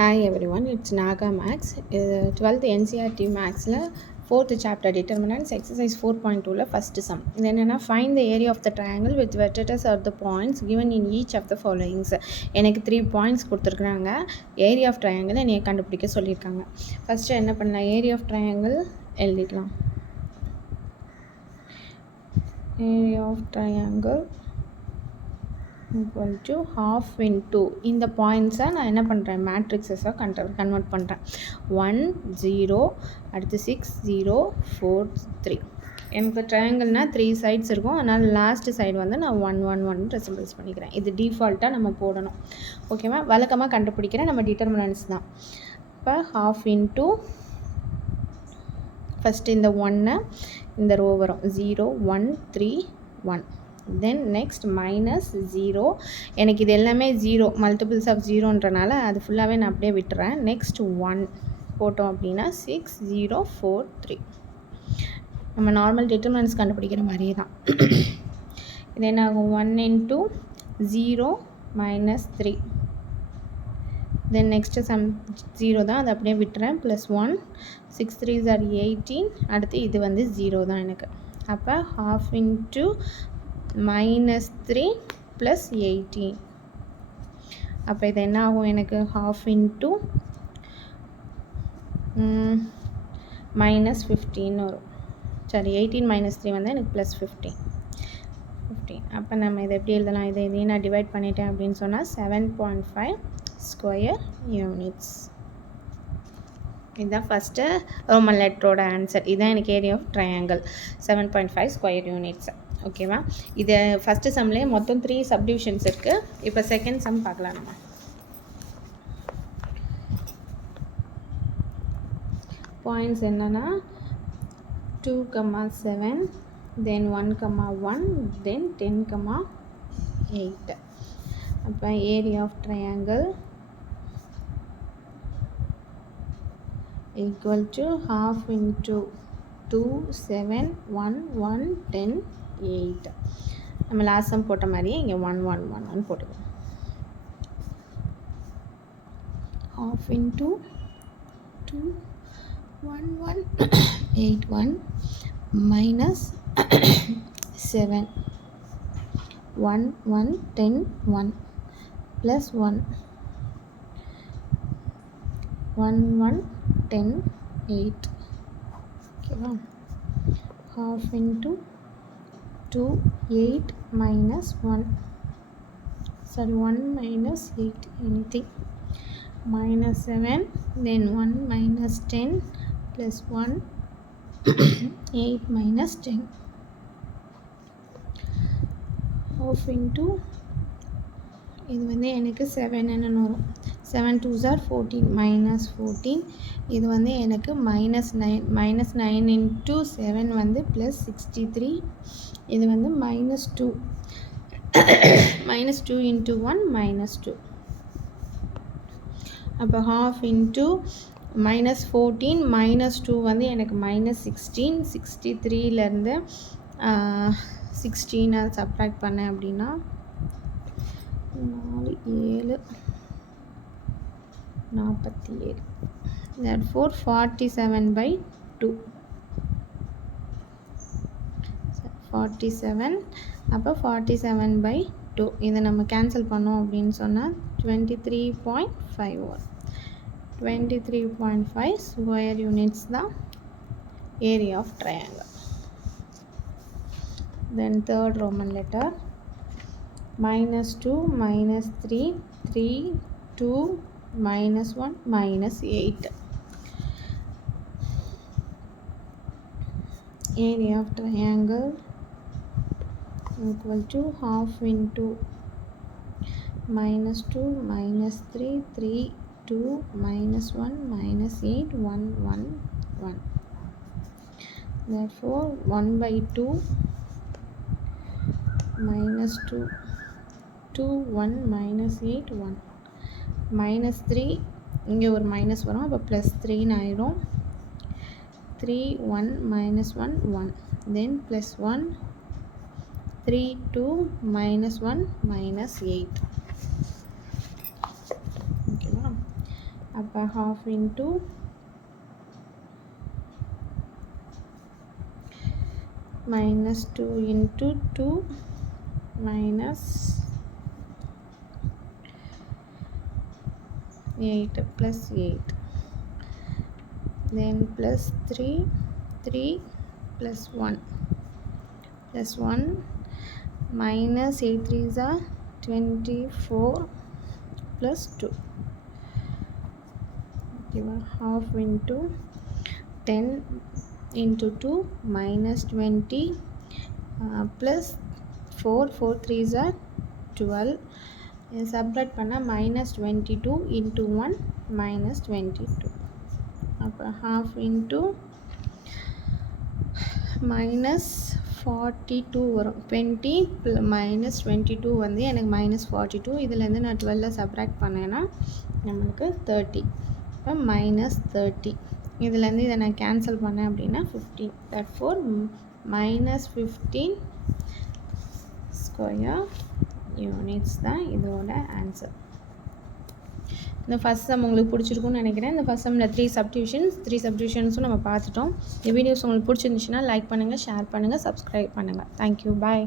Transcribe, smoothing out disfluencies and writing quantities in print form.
Hi everyone, it's Naga Max. 12th NCERT Maxல 4th chapter determinants exercise 4.2ல first sum. இது என்னன்னா find the area of the triangle with vertices or the points given in each of the followings. எனக்கு 3 points கொடுத்துருக்குறாங்க. Area of triangle என்னைய கண்டுபிடிக்க சொல்லியிருக்காங்க. First என்ன பண்ணலாம், area of triangle எழுதிக்கலாம். Area of triangle equal to half into இந்த பாயிண்ட்ஸை நான் என்ன பண்ணுறேன், மேட்ரிக்ஸஸாக கன்வெர்ட் பண்ணுறேன். 1 0 அடுத்து 6 0 4 3. எனக்கு ட்ரையாங்கிள்னால் 3 சைட்ஸ் இருக்கும். அதனால் லாஸ்ட் சைடு வந்து நான் 1 1 1 ரெசிம்பிள்ஸ் பண்ணிக்கிறேன். இது டிஃபால்ட்டாக நம்ம போடணும். ஓகேவா, வழக்கமாக கண்டுபிடிக்கிறேன் நம்ம டிட்டர்மினன்ட்ஸ் தான். இப்போ half into ஃபஸ்ட்டு இந்த 1 இந்த ரோ வரும் 0 1 3 1. Then next minus 0. எனக்கு இது எல்லாமே 0 மல்டிபிள்ஸ் ஆஃப் 0ன்றனால அது ஃபுல்லாகவே நான் அப்படியே விட்டுறேன். நெக்ஸ்ட் 1 போட்டோம் அப்படின்னா 6 0 4 3. நம்ம நார்மல் டிட்டர்மினன்ட்ஸ் கண்டுபிடிக்கிற மாதிரியே தான். இது என்ன ஆகும், 1 into 0 minus 3. Then next sum 0 தான், அதை அப்படியே விட்டுறேன். Plus 1 6 3s are 18. அடுத்து இது வந்து 0 தான் எனக்கு. அப்போ half into minus 3 plus 18. அப்போ இது என்ன ஆகும், எனக்கு half into minus 15 வரும். சரி, 18 minus 3 வந்து எனக்கு plus 15. அப்போ நம்ம இதை எப்படி எழுதலாம், இதையும் நான் டிவைட் பண்ணிட்டேன் அப்படின்னு சொன்னால் 7.5 ஸ்கொயர் யூனிட்ஸ். இதுதான் ஃபஸ்ட்டு ரோமன் லெட்டரோட ஆன்சர். இதுதான் எனக்கு area of triangle 7.5 square units. ஓகேவா, இது ஃபஸ்ட்டு சம்லேயே மொத்தம் 3 சப்டிவிஷன்ஸ் இருக்குது. இப்போ செகண்ட் சம் பார்க்கலாம். நம்ம பாயிண்ட்ஸ் என்னென்னா 2, 7, தென் 1, 1, தென் 10, 8. அப்போ area of triangle equal to half into 2 7 1 1 10 8. நம்ம லாஸ்ட் சம் போட்ட மாதிரியே இங்கே 1 1 1 1 போட்டுக்கலாம். half into 2 1 1 8 1 minus 7 1 1 10 1 plus 1 1 1 10 8. ஓகேவா, half into 2 8 minus 1, sorry 1 minus 8 anything, minus 7, then 1 minus 10 plus 1 8 minus 10. half into இது வந்து எனக்கு 7ன்னு வரும். 7 2s are 14 minus 14. இது வந்து எனக்கு minus 9 into 7 வந்து plus 63. இது வந்து minus 2 minus 2 into 1 minus 2. அப்போ half into minus 14 minus 2 வந்து எனக்கு minus 16. 63லேருந்து 16 சப்ராக்ட் பண்ணேன் அப்படின்னா 4 7 47. therefore 47/2. 47. அப்போ 47/2. இதை நம்ம கேன்சல் பண்ணோம் அப்படின்னு சொன்னால் 23.5 வரும். 23.5 ஸ்கொயர் யூனிட்ஸ் தான் area of triangle. Then third roman letter minus 2 minus 3 3 2 minus 1 minus 8. area of triangle equal to half into minus 2 minus 3 3 2 minus 1 minus 8 1 1 1. therefore 1/2 minus 2 2 1 minus 8 1 minus 3. இங்கே ஒரு மைனஸ் வரும், அப்போ ப்ளஸ் 3ன்னு ஆயிரும். 3 1 minus 1 1, then plus 1 3 2 minus 1 minus 8. ஓகேவா, அப்போ half into minus 2 into 2 minus 8 plus 8, then plus 3 plus 1 plus 1 minus 8 3s are 24 plus 2. Okay, half into 10 into 2 minus 20 plus 4 3s are 12. Subtract பண்ணால் minus 22 into 1 minus 22. அப்போ half into minus 42 வரும். 20 minus 22 வந்து எனக்கு minus 42. இதுலேருந்து நான் 12 subtract பண்ணேன்னா நம்மளுக்கு 30. இப்போ minus 30. இதுலேருந்து இதை நான் கேன்சல் பண்ணேன் அப்படின்னா 15. therefore minus 15 square units தான் இதோட ஆன்சர். இந்த ஃபஸ்ட் சம் உங்களுக்கு பிடிச்சிருக்குன்னு நினைக்கிறேன். இந்த ஃபஸ்ட் சம்மில் 3 சப்டிவிஷன்ஸும் நம்ம பார்த்துட்டோம். இந்த வீடியோஸ் உங்களுக்கு பிடிச்சிருந்துச்சுன்னா லைக் பண்ணுங்கள், ஷேர் பண்ணுங்கள், சப்ஸ்கிரைப் பண்ணுங்கள். தேங்க்யூ, பாய்.